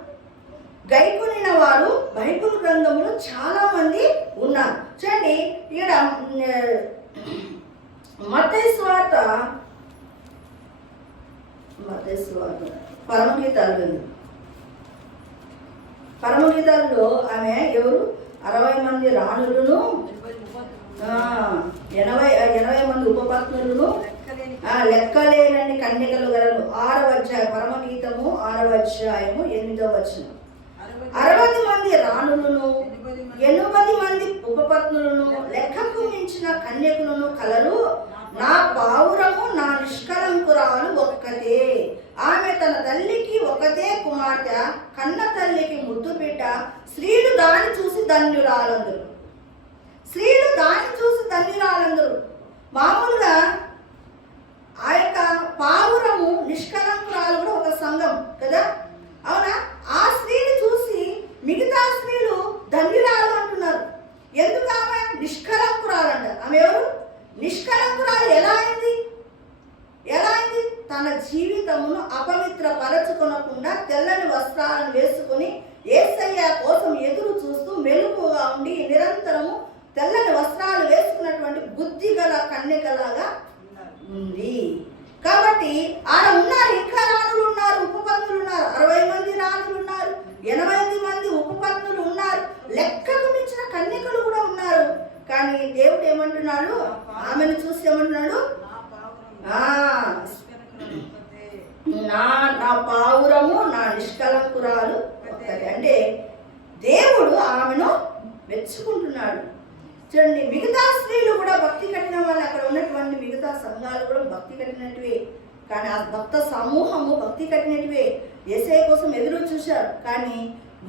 గైకొనిన వారు బైబిల్ గ్రంథంలో చాలా మంది ఉన్నారు. చూడండి, ఇక్కడ మత్తయి సువార్త పరమగీతాల్లో ఆమె ఎవరు? 60 మంది రాణులను, 80 మంది ఉపపత్నులను, లెక్కలేనన్ని కన్యకలు గలను. 6వ అధ్యాయం పరమగీతము 6వ అధ్యాయము 8వ వచనం. 60 మంది రాణులను, 80 మంది ఉపపత్నులను, లెక్కకు మించిన కన్యకులను కలరు. నా పావురము, నా నిష్కలంకురాలు ఒక్కతే. ఆమె తన తల్లికి ఒకతే కుమార్తె, కన్న తల్లికి ముద్దు బిడ్డ. స్త్రీలు దాన్ని చూసి ధన్యురాలందరు. స్త్రీలు దాన్ని చూసి ధన్యురాలందరు. మామూలుగా ఆ యొక్క పావురము, నిష్కలంకురాలు కూడా ఒక సంఘం కదా, అవునా? ఆ స్త్రీని చూసి మిగతా స్త్రీలు ధన్యురాలు అంటున్నారు. ఎందుకు? ఆమె నిష్కలంకురాలు అంట. ఆమె ఎవరు? నిష్కలంకురాలు. ఎలా అయింది? తన జీవితమును అపవిత్రపరచుకొనకుండా తెల్లని వస్త్రాలను వేసుకుని యేసయ్య కోసం ఎదురు చూస్తూ మెలకువగా ఉండి నిరంతరము తెల్లని వస్త్రాలు వేసుకున్నటువంటి బుద్ధి గల కన్యకలాగా ఉంది. కాబట్టి ఆడ ఉన్నారు, ఇంకా రాణులు ఉన్నారు, ఉపపత్నులు ఉన్నారు. 60 మంది రాణులు ఉన్నారు, 80 మంది ఉపపత్నులు ఉన్నారు, లెక్కకు మించిన కన్యకలు కూడా ఉన్నారు. కానీ దేవుడు ఏమంటున్నాడు? ఆమెను చూసి ఏమంటున్నాడు? నా పావురము, నా నిష్కలంకురాలు ఒక్కటే. అంటే దేవుడు ఆమెను మెచ్చుకుంటున్నాడు. చూడండి, మిగతా స్త్రీలు కూడా భక్తి కట్టిన వాళ్ళు, అక్కడ ఉన్నటువంటి మిగతా సంఘాలు కూడా భక్తి కట్టినట్టువే. కానీ ఆ భక్త సమూహము భక్తి కట్టినట్టువే. యేసయ్య కోసం ఎదురు చూశారు. కానీ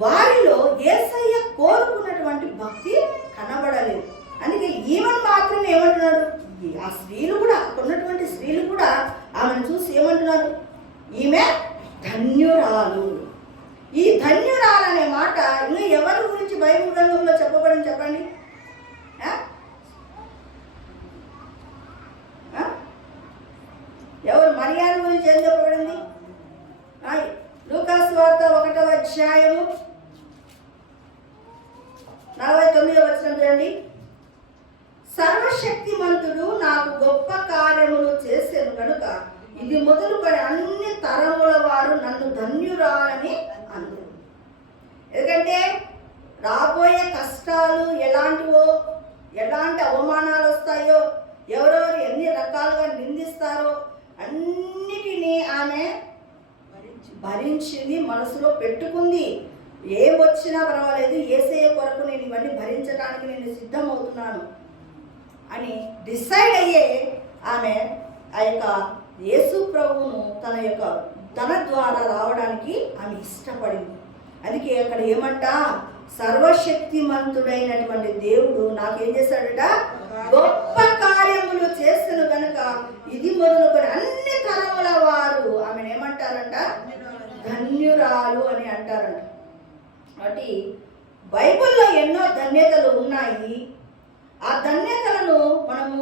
వారిలో యేసయ్య కోరుకున్నటువంటి భక్తి కనబడలేదు. అందుకే ఈమెను మాత్రం ఏమంటున్నాడు? ఆ స్త్రీలు కూడా, అక్కడ ఉన్నటువంటి స్త్రీలు కూడా ఆమెను చూసి ఏమంటున్నారు? ఈమె ధన్యురాలు. ఈ ధన్యురాలు అనే మాట ఇంకా ఎవరి గురించి బైబిల్ గ్రంథంలో చెప్పబడింది చెప్పండి? ఎవరు? మరియాను గురించి ఏం చెప్పబడింది? లూకా సువార్త 1వ అధ్యాయము 49వ వచనం చూడండి. సర్వశక్తిమంతుడు నాకు గొప్ప కార్యములు చేసేను కనుక ఇది మొదలుకొని అన్ని తరముల వారు నన్ను ధన్యురాలని అందరు. ఎందుకంటే రాబోయే కష్టాలు ఎలాంటివో, ఎలాంటి అవమానాలు వస్తాయో, ఎవరెవరు ఎన్ని రకాలుగా నిందిస్తారో అన్నిటినీ ఆమె భరించింది, మనసులో పెట్టుకుంది. ఏం వచ్చినా పర్వాలేదు, యేసయ్య కొరకు నేను ఇవన్నీ భరించడానికి నేను సిద్ధమవుతున్నాను అని డిసైడ్ అయ్యే ఆమె ఆ యొక్క యేసు ప్రభువును తన ద్వారా రావడానికి ఆమె ఇష్టపడింది. అందుకే అక్కడ ఏమంట? సర్వశక్తిమంతుడైనటువంటి దేవుడు నాకేం చేశాడట? గొప్ప కార్యములు చేస్తును కనుక ఇది మొదలుకొని అన్ని తరముల వారు ఆమెను ఏమంటారంట? ధన్యురాలు అని అంటారంట. కాబట్టి బైబిల్లో ఎన్నో ధన్యతలు ఉన్నాయి. ఆ ధన్యతలను మనము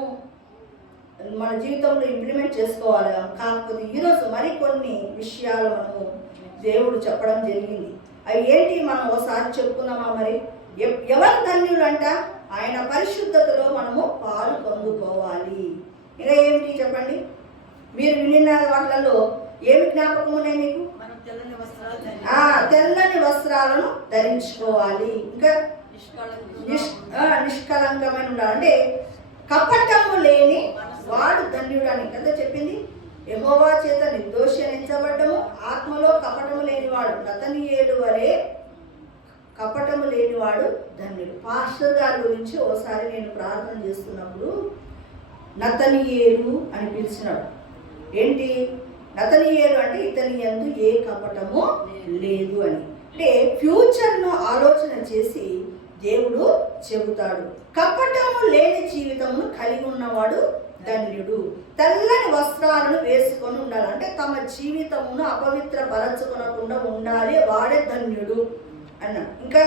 మన జీవితంలో ఇంప్లిమెంట్ చేసుకోవాలి. కాకపోతే ఈరోజు మరికొన్ని విషయాలు మనము దేవుడు చెప్పడం జరిగింది. అవి ఏంటి మనం ఒకసారి చెప్పుకుందామా? మరి ఎవరు ధన్యులు అంట? ఆయన పరిశుద్ధతలో మనము పాలు పొందుకోవాలి. ఇంకా ఏమిటి చెప్పండి? మీరు విన్న వాటిలలో ఏమి జ్ఞాపకం ఉన్నాయి మీకు? తెల్లని వస్త్రాలను ధరించుకోవాలి. ఇంకా నిష్కలంకమైన ఉండాలి. అంటే కపటము లేని వాడు ధన్యుడు అని కదా చెప్పింది. యెహోవా చేత నిర్దోషి అని ఎంచబడ్డము, ఆత్మలో కపటము లేనివాడు నతనీయేలు వలె కపటము లేనివాడు ధన్యుడు. పాస్టర్ గారి గురించి ఓసారి నేను ప్రార్థన చేస్తున్నప్పుడు నతనీయేలు అని పిలిచినాడు. ఏంటి నతనీయేలు అంటే ఇతని యందు ఏ కపటము లేదు అని. అంటే ఫ్యూచర్ను ఆలోచన చేసి దేవుడు చెబుతాడు. కపటము లేని జీవితమును కలిగి ఉన్నవాడు ధన్యుడు. తెల్లని వస్త్రాలను వేసుకొని ఉండాలి. అంటే తమ జీవితమును అపవిత్రపరచుకొనకుండా ఉండాలి, వాడే ధన్యుడు అన్నాడు. ఇంకా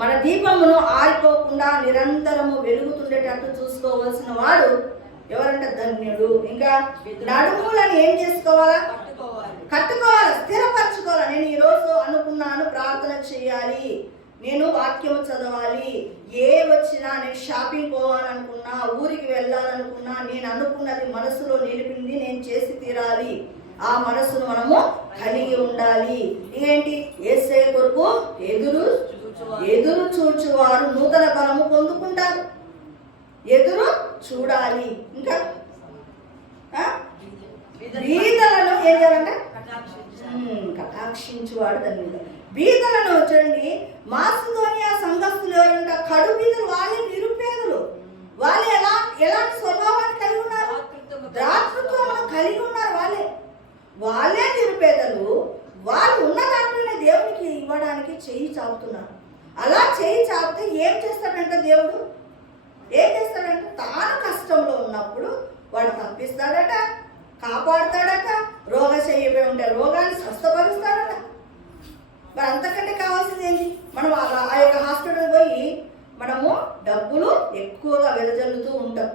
మన దీపమును ఆరిపోకుండా నిరంతరము వెలుగుతుండేటట్టు చూసుకోవాల్సిన వాడు ఎవరంటే ధన్యుడు. ఇంకా నడుములను ఏం చేసుకోవాలా? కట్టుకోవాలి, స్థిరపరచుకోవాలి. నేను ఈరోజు అనుకున్నాను ప్రార్థన చేయాలి, నేను వాక్యం చదవాలి, ఏ వచ్చినా నేను షాపింగ్ పోవాలనుకున్నా, ఊరికి వెళ్ళాలనుకున్నా, నేను అనుకున్నది మనసులో నిలిపింది నేను చేసి తీరాలి. ఆ మనసును మనము కలిగి ఉండాలి. ఏంటి? యేసయ్య కొరకు ఎదురు చూచువారు నూతన బలము పొందుకుంటారు. ఎదురు చూడాలి. ఇంకా బీదలను ఏం చేయాలంటే కటాక్షించువాడు ధన్యుడు. బీదలను చూడండి, మాసిదోనియా సంఘస్థులు ఎవరంట? కడు బీదలు, వాళ్ళే నిరుపేదలు. వాళ్ళు ఎలాంటి స్వభావాన్ని కలిగి ఉన్నారు? దాతృత్వం కలిగి ఉన్నారు. వాళ్ళే నిరుపేదలు. వాళ్ళు ఉన్న దాంట్లోనే దేవునికి ఇవ్వడానికి చెయ్యి చాపుతున్నారు. అలా చెయ్యి చాపితే ఏం చేస్తాడంట దేవుడు? ఏం చేస్తాడంటే తాను కష్టంలో ఉన్నప్పుడు వాడు తప్పిస్తాడట, కాపాడుతాడట. రోగశయ్యపై ఉంటే రోగాన్ని స్వస్థపరుస్తాడట. మరి అంతకంటే కావాల్సింది ఏంటి? మనం ఆ యొక్క హాస్పిటల్ పోయి మనము డబ్బులు ఎక్కువగా వెదజల్లుతూ ఉంటాం.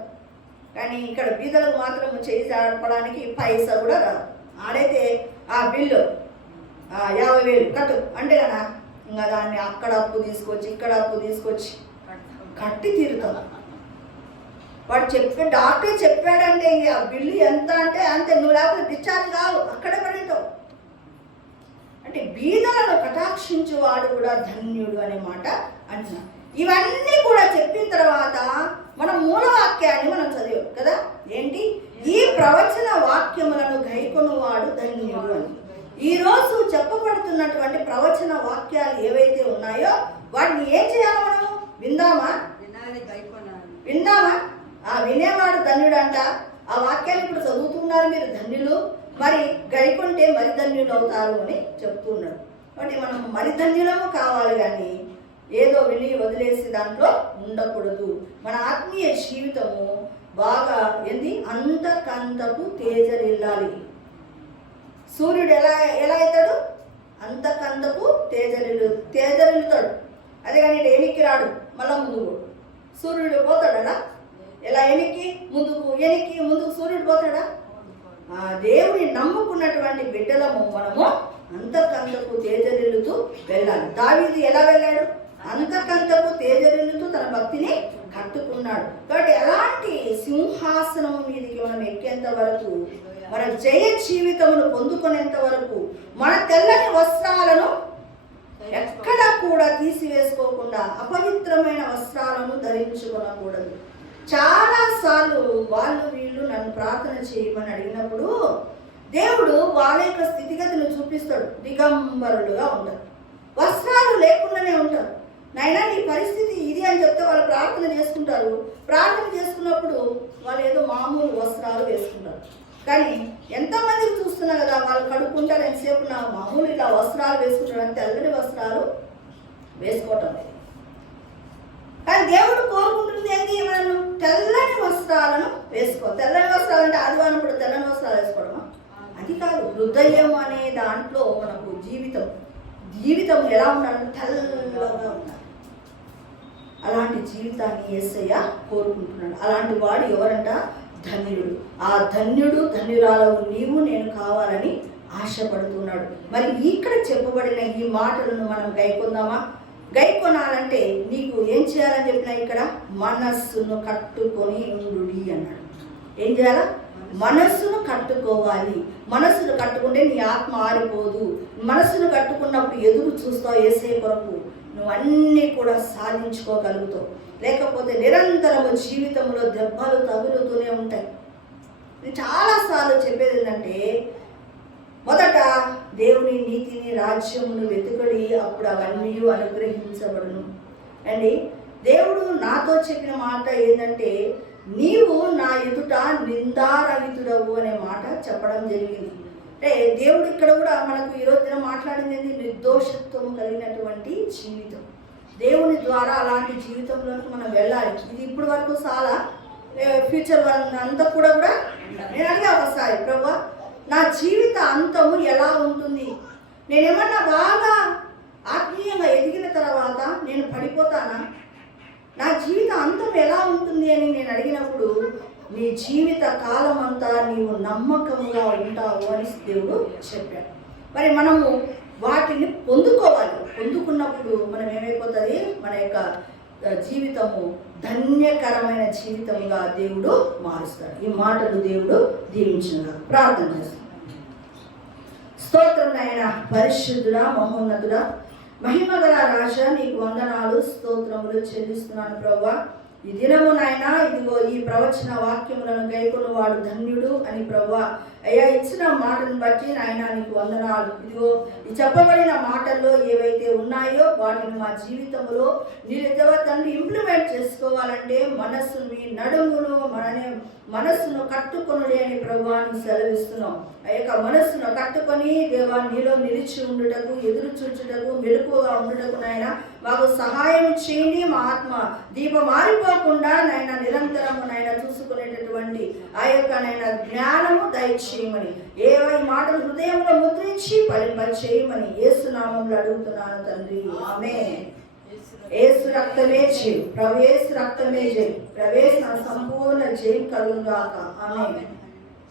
కానీ ఇక్కడ బీదలకు మాత్రం చేయి చాపడానికి పైసా కూడా రాదు. ఆడైతే ఆ బిల్లు 50,000 కట్టు అంటే కదా, ఇంకా దాన్ని అక్కడ అప్పు తీసుకొచ్చి ఇక్కడ అప్పు తీసుకొచ్చి కట్టి తీరుతాం. వాడు డాక్టర్ చెప్పాడంటే ఇంక ఆ బిల్లు ఎంత అంటే అంతే, నువ్వు లేకపోతే డిశ్చార్జ్ కావు, అక్కడే పడేటావు. అంటే బీదలను కటాక్షించు వాడు కూడా ధన్యుడు అనే మాట అంటున్నా. ఇవన్నీ కూడా చెప్పిన తర్వాత మనం మూలవాక్యాన్ని మనం చదివాం కదా. ఏంటి? ఈ ప్రవచన వాక్యములను గైకొనువాడు ధన్యుడు అని. ఈరోజు చెప్పబడుతున్నటువంటి ప్రవచన వాక్యాలు ఏవైతే ఉన్నాయో వాటిని ఏం చేయాలి? మనము విందామా? వినేవాడు ధన్యుడు అంట. ఆ వాక్యాన్ని ఇప్పుడు చదువుతున్నారు మీరు ధన్యులు, మరి గైకొంటే మరి ధన్యులు అవుతారు అని చెప్తున్నాడు. కాబట్టి మనం మరి ధన్యులము కావాలి, కానీ ఏదో విని వదిలేసి దాంట్లో ఉండకూడదు. మన ఆత్మీయ జీవితము బాగా అంతకంతకు తేజరిల్లాలి. సూర్యుడు ఎలా అవుతాడు? అంతకంతకు తేజరిల్లుతాడు. అదే కానీ ఎనికి రాడు, మళ్ళా ముందుకు. సూర్యుడు పోతాడా? ఎలా ఎనికి ముందుకు సూర్యుడు పోతాడా? దేవుని నమ్ముకున్నటువంటి బిడ్డలము మనము అంతకంతకు తేజరిల్లుతూ వెళ్ళాలి. దావీదు ఎలా వెళ్ళాడు? అంతకంతకు తేజరిల్లుతూ తన భక్తిని కట్టుకున్నాడు. కాబట్టి ఎలాంటి సింహాసనం మీదకి మనం ఎక్కేంత వరకు, మన జయ జీవితమును పొందుకునేంత వరకు మన తెల్లని వస్త్రాలను ఎక్కడా కూడా తీసివేసుకోకుండా అపవిత్రమైన వస్త్రాలను ధరించుకోకూడదు. చాలా సార్లు వీళ్ళు నన్ను ప్రార్థన చేయమని అడిగినప్పుడు దేవుడు వాళ్ళ యొక్క స్థితిగతిని చూపిస్తాడు. దిగంబరులుగా ఉంటారు, వస్త్రాలు లేకుండానే ఉంటారు. నైనా నీ పరిస్థితి ఇది అని చెప్తే వాళ్ళు ప్రార్థన చేసుకుంటారు. ప్రార్థన చేసుకున్నప్పుడు వాళ్ళు ఏదో మామూలు వస్త్రాలు వేసుకుంటారు. కానీ ఎంతమందికి చూస్తున్నా కదా, వాళ్ళు కడుక్కుంటారు, ఎంతసేపు నా మామూలు ఇలా వస్త్రాలు వేసుకుంటారు, తెల్లని వస్త్రాలు వేసుకోవటం లేదు. కానీ దేవుడు కోరుకుంటుంది ఏంటి? మనం తెల్లని వస్త్రాలను వేసుకో. తెల్లని వస్త్రాలు అంటే ఆదివారం కూడా తెల్లని వస్త్రాలు వేసుకోవడమా? అది కాదు. హృదయం అనే దాంట్లో మనకు జీవితం ఎలా ఉండాలంటే తెల్లగా ఉండాలి. అలాంటి జీవితాన్ని యేసయ్య కోరుకుంటున్నాడు. అలాంటి వాడు ఎవరంట? ధన్యుడు. ఆ ధన్యురాలవు నీవు నేను కావాలని ఆశపడుతున్నాడు. మరి ఇక్కడ చెప్పబడిన ఈ మాటలను మనం గైకొందామా? గైకొనాలంటే నీకు ఏం చేయాలని చెప్పినా ఇక్కడ మనస్సును కట్టుకొని ఉండుడి అన్నాడు. ఏం చేయాలా? మనస్సును కట్టుకోవాలి. మనసును కట్టుకుంటే నీ ఆత్మ ఆరిపోదు. మనసును కట్టుకున్నప్పుడు ఎదురు చూస్తావు యేసయ్య కొరకు, నువ్వు అన్నీ కూడా సాధించుకోగలుగుతావు. లేకపోతే నిరంతరము జీవితంలో దెబ్బలు తగులుతూనే ఉంటాయి. నేను చాలాసార్లు చెప్పేది ఏంటంటే, మొదట దేవుని నీతిని రాజ్యమును వెతుకడి, అప్పుడు అవన్నీ అనుగ్రహించబడును. అండి, దేవుడు నాతో చెప్పిన మాట ఏంటంటే, నీవు నా ఎదుట నిందారహితుడవు అనే మాట చెప్పడం జరిగింది. అంటే దేవుడు ఇక్కడ కూడా మనకు ఈరోజు దినం మాట్లాడింది నిర్దోషత్వం కలిగినటువంటి జీవితం. దేవుని ద్వారా అలాంటి జీవితంలోకి మనం వెళ్ళాలి. ఇది ఇప్పటి వరకు చాలా, ఫ్యూచర్ అంతా కూడా నేను అడిగా ఒకసారి, ప్రభా నా జీవిత అంతము ఎలా ఉంటుంది? నేనేమన్నా బాగా ఆత్మీయంగా ఎదిగిన తర్వాత నేను పడిపోతానా? నా జీవిత అంతం ఎలా ఉంటుంది అని నేను అడిగినప్పుడు, నీ జీవిత కాలం అంతా నీవు నమ్మకంగా ఉంటావు అని దేవుడు చెప్పాడు. మరి మనము వాటిని పొందుకోవాలి. పొందుకున్నప్పుడు మనం ఏమైపోతుంది, మన యొక్క జీవితము ధన్యకరమైన జీవితంగా దేవుడు మారుస్తాడు. ఈ మాటలు దేవుడు దీవించిన ప్రార్థన చేస్తాడు. స్తోత్రం నాయన, పరిశుద్ధుడా, మహోన్నతుడా, మహిమగల రాజా, నీకు వందనాలు స్తోత్రములు చెల్లిస్తున్నాను ప్రభువా. ఈ దినము నాయన, ఇదిగో ఈ ప్రవచన వాక్యములను గైకొన్న వాడు ధన్యుడు అని ప్రభువా అయ్యా ఇచ్చిన మాటను బట్టి నాయన నీకు వందనాలు. ఇదిగో ఈ చెప్పబడిన మాటల్లో ఏవైతే ఉన్నాయో వాటిని మా జీవితంలో మీరు తండ్రి ఇంప్లిమెంట్ చేసుకోవాలంటే మనస్సుని, నడుమును, మనస్సును కట్టుకొనుడి అని ప్రభువాను సెలవిస్తున్నాం. ఆ యొక్క మనస్సును కట్టుకొని దేవా నీలో నిలిచి ఉండుటకు, ఎదురు చూచుటకు, మెలకువగా ఉండుటకు నాయన మాకు సహాయం చేయండి. మా ఆత్మ దీపం మారిపోకుండా నాయన నిరంతరము నాయన చూసుకునేటటువంటి ఆ యొక్క నాయన జ్ఞానము దయచేయమని, ఈ మాటలు హృదయంలో ముద్రించి చేయమని యేసు నామములో అడుగుతున్నాను తండ్రి, ఆమేన్. యేసు రక్తమే జయం, ప్రభు యేసు రక్తమే జయం, ప్రభు యేసు సంపూర్ణ జయం కలుగుగాక, ఆమేన్.